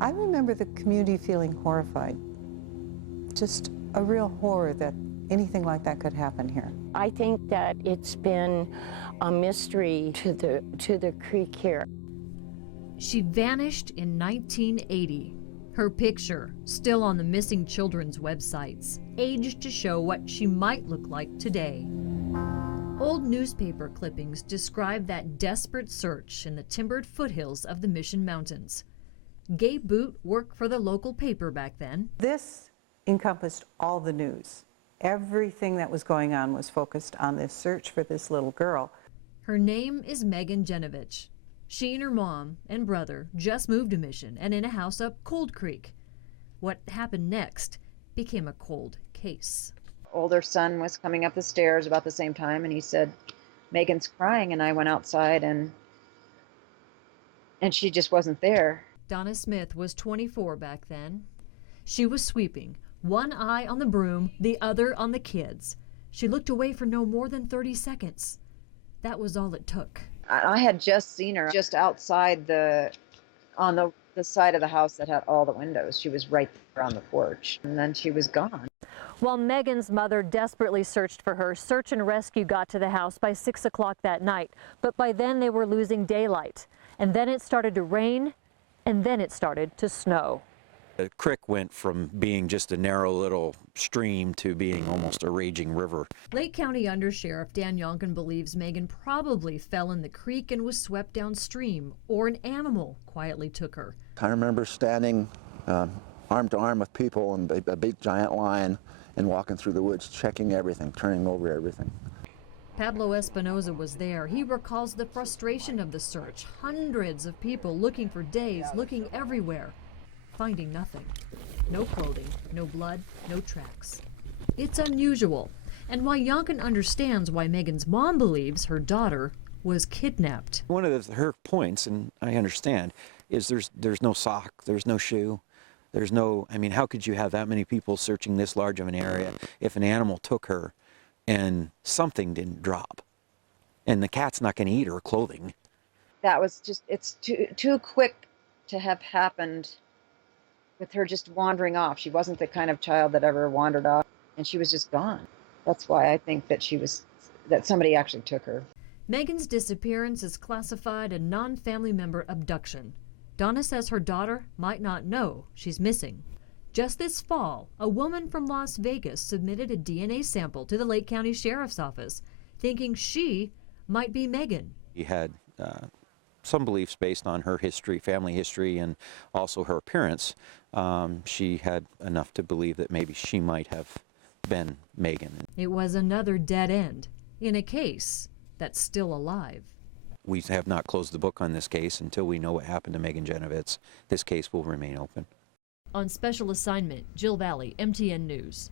I remember the community feeling horrified. Just a real horror that anything like that could happen here. I think that it's been a mystery to the creek here. She vanished in 1980. Her picture, still on the missing children's websites, aged to show what she might look like today. Old newspaper clippings describe that desperate search in the timbered foothills of the Mission Mountains. Gabe Boot worked for the local paper back then. This encompassed all the news. Everything that was going on was focused on this search for this little girl. Her name is Megan Ginevicz. She and her mom and brother just moved to Mission and in a house up Cold Creek. What happened next became a cold case. Older son was coming up the stairs about the same time, and he said, "Megan's crying," and I went outside, and she just wasn't there. Donna Smith was 24 back then. She was sweeping, one eye on the broom, the other on the kids. She looked away for no more than 30 seconds. That was all it took. I had just seen her just outside on the side of the house that had all the windows. She was right there on the porch, and then she was gone. While Megan's mother desperately searched for her, search and rescue got to the house by 6 o'clock that night. But by then they were losing daylight. And then it started to rain, and then it started to snow. The creek went from being just a narrow little stream to being almost a raging river. Lake County Undersheriff Dan Yonkin believes Megan probably fell in the creek and was swept downstream, or an animal quietly took her. I remember standing arm to arm with people and a big giant lion and walking through the woods, checking everything, turning over everything. Pablo Espinoza was there. He recalls the frustration of the search. Hundreds of people looking for days, looking everywhere, finding nothing. No clothing, no blood, no tracks. It's unusual, and why Yonkin understands why Megan's mom believes her daughter was kidnapped. One of her points, and I understand, is there's no sock, there's no shoe. There's no, I mean, how could you have that many people searching this large of an area if an animal took her and something didn't drop? And the cat's not going to eat her clothing. That was just, it's too quick to have happened with her just wandering off. She wasn't the kind of child that ever wandered off, and she was just gone. That's why I think that that somebody actually took her. Megan's disappearance is classified a non-family member abduction. Donna says her daughter might not know she's missing. Just this fall, a woman from Las Vegas submitted a DNA sample to the Lake County Sheriff's Office, thinking she might be Megan. He had some beliefs based on her history, family history, and also her appearance. She had enough to believe that maybe she might have been Megan. It was another dead end in a case that's still alive. We have not closed the book on this case until we know what happened to Megan Ginevicz. This case will remain open. On special assignment, Jill Valley, MTN News.